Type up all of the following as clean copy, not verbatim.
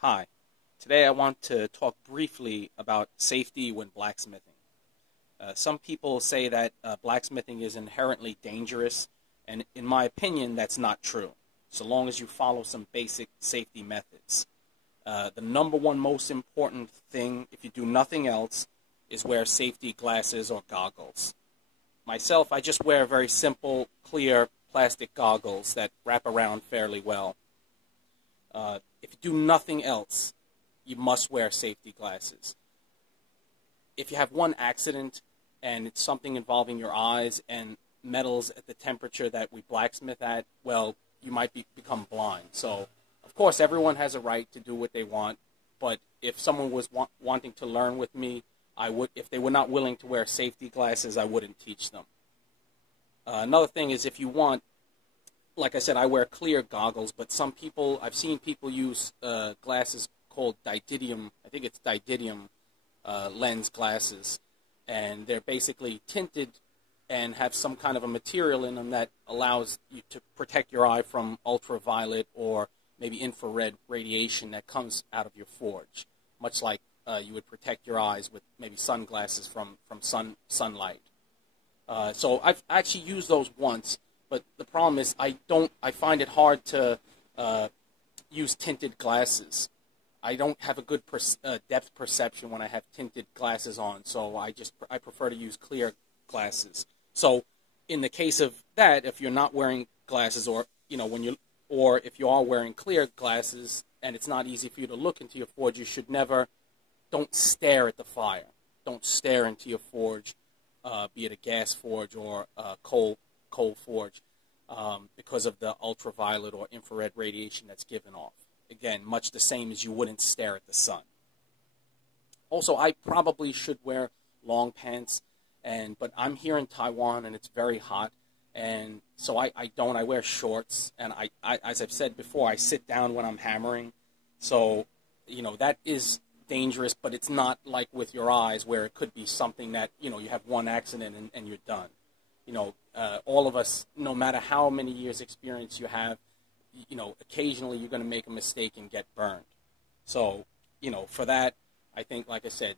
Hi, today I want to talk briefly about safety when blacksmithing. Some people say that blacksmithing is inherently dangerous, and in my opinion, that's not true, so long as you follow some basic safety methods. The number one most important thing, if you do nothing else, is wear safety glasses or goggles. Myself, I just wear very simple, clear plastic goggles that wrap around fairly well. If you do nothing else, you must wear safety glasses. If you have one accident and it's something involving your eyes and metals at the temperature that we blacksmith at, well, you might become blind. So, of course, everyone has a right to do what they want, but if someone was wanting to learn with me, if they were not willing to wear safety glasses, I wouldn't teach them. Another thing is if you want, like I said, I wear clear goggles, but I've seen people use glasses called didymium, I think it's didymium lens glasses, and they're basically tinted and have some kind of a material in them that allows you to protect your eye from ultraviolet or maybe infrared radiation that comes out of your forge, much like you would protect your eyes with maybe sunglasses from sunlight. So I've actually used those once, but the problem is I find it hard to use tinted glasses. I don't have a good depth perception when I have tinted glasses on, so I prefer to use clear glasses. So in the case of that, if you're not wearing glasses, or if you are wearing clear glasses and it's not easy for you to look into your forge, you should don't stare at the fire. Don't stare into your forge, be it a gas forge or a coal forge, because of the ultraviolet or infrared radiation that's given off. Again, much the same as you wouldn't stare at the sun. Also, I probably should wear long pants, but I'm here in Taiwan and it's very hot, and so I wear shorts, and as I've said before, I sit down when I'm hammering, so that is dangerous, but it's not like with your eyes where it could be something that you have one accident and you're done. All of us, no matter how many years experience you have, occasionally you're going to make a mistake and get burned. So, for that, I think, like I said,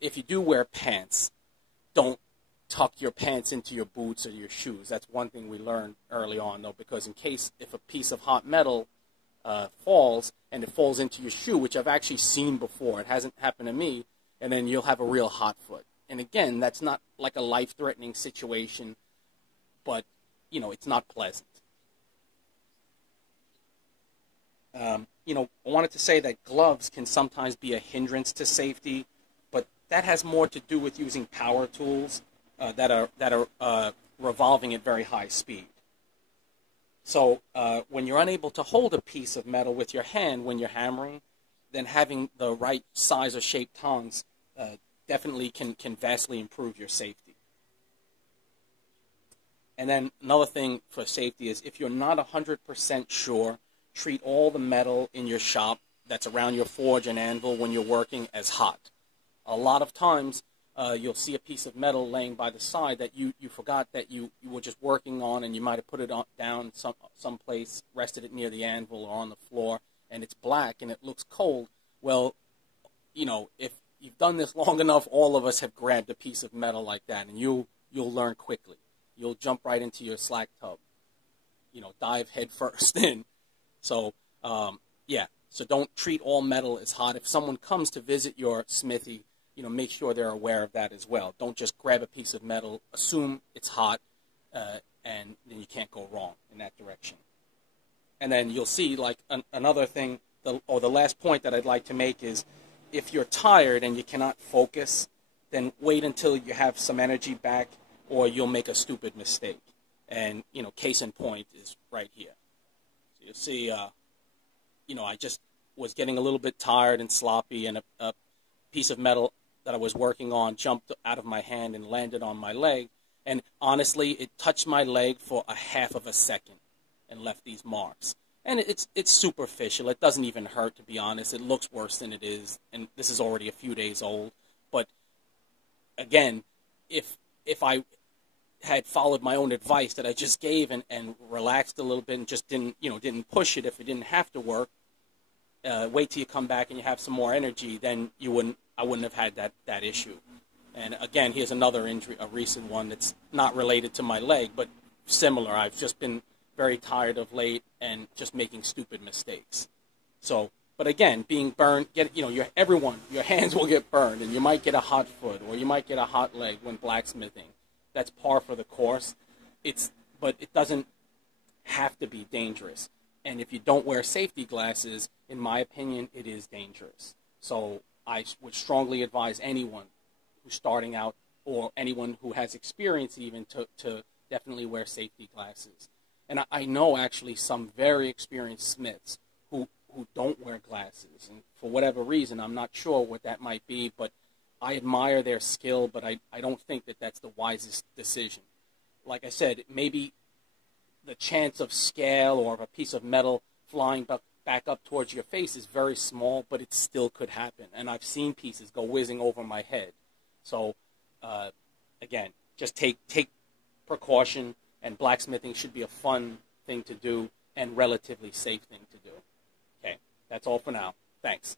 if you do wear pants, don't tuck your pants into your boots or your shoes. That's one thing we learned early on, though, because if a piece of hot metal falls, and it falls into your shoe, which I've actually seen before, it hasn't happened to me, and then you'll have a real hot foot. And again, that's not like a life-threatening situation, but, it's not pleasant. I wanted to say that gloves can sometimes be a hindrance to safety, but that has more to do with using power tools that are revolving at very high speed. So when you're unable to hold a piece of metal with your hand when you're hammering, then having the right size or shape tongs definitely can vastly improve your safety. And then another thing for safety is if you're not 100% sure, treat all the metal in your shop that's around your forge and anvil when you're working as hot. A lot of times you'll see a piece of metal laying by the side that you forgot that you were just working on, and you might have put it down someplace, rested it near the anvil or on the floor, and it's black and it looks cold. Well, if you've done this long enough, all of us have grabbed a piece of metal like that, and you'll learn quickly. You'll jump right into your slack tub, dive head first in. So, so don't treat all metal as hot. If someone comes to visit your smithy, make sure they're aware of that as well. Don't just grab a piece of metal, assume it's hot, and then you can't go wrong in that direction. And then you'll see, like, another thing, the last point that I'd like to make is, if you're tired and you cannot focus, then wait until you have some energy back, or you'll make a stupid mistake. And, case in point is right here. So you'll see, I just was getting a little bit tired and sloppy, and a piece of metal that I was working on jumped out of my hand and landed on my leg. And honestly, it touched my leg for a half of a second and left these marks. And it's superficial. It doesn't even hurt, to be honest. It looks worse than it is, and this is already a few days old. But again, if I had followed my own advice that I just gave and relaxed a little bit and just didn't push it if it didn't have to work, wait till you come back and you have some more energy, then I wouldn't have had that issue. And again, here's another injury, a recent one that's not related to my leg, but similar. I've just been very tired of late and just making stupid mistakes. So, but again, being burned, your hands will get burned, and you might get a hot foot or you might get a hot leg when blacksmithing. That's par for the course. But it doesn't have to be dangerous. And if you don't wear safety glasses, in my opinion, it is dangerous. So I would strongly advise anyone who's starting out or anyone who has experience even to definitely wear safety glasses. And I know actually some very experienced smiths who don't wear glasses. And for whatever reason, I'm not sure what that might be, but I admire their skill, but I don't think that that's the wisest decision. Like I said, maybe the chance of scale or of a piece of metal flying back up towards your face is very small, but it still could happen. And I've seen pieces go whizzing over my head. So, again, just take precaution, and blacksmithing should be a fun thing to do and relatively safe thing to do. Okay, that's all for now. Thanks.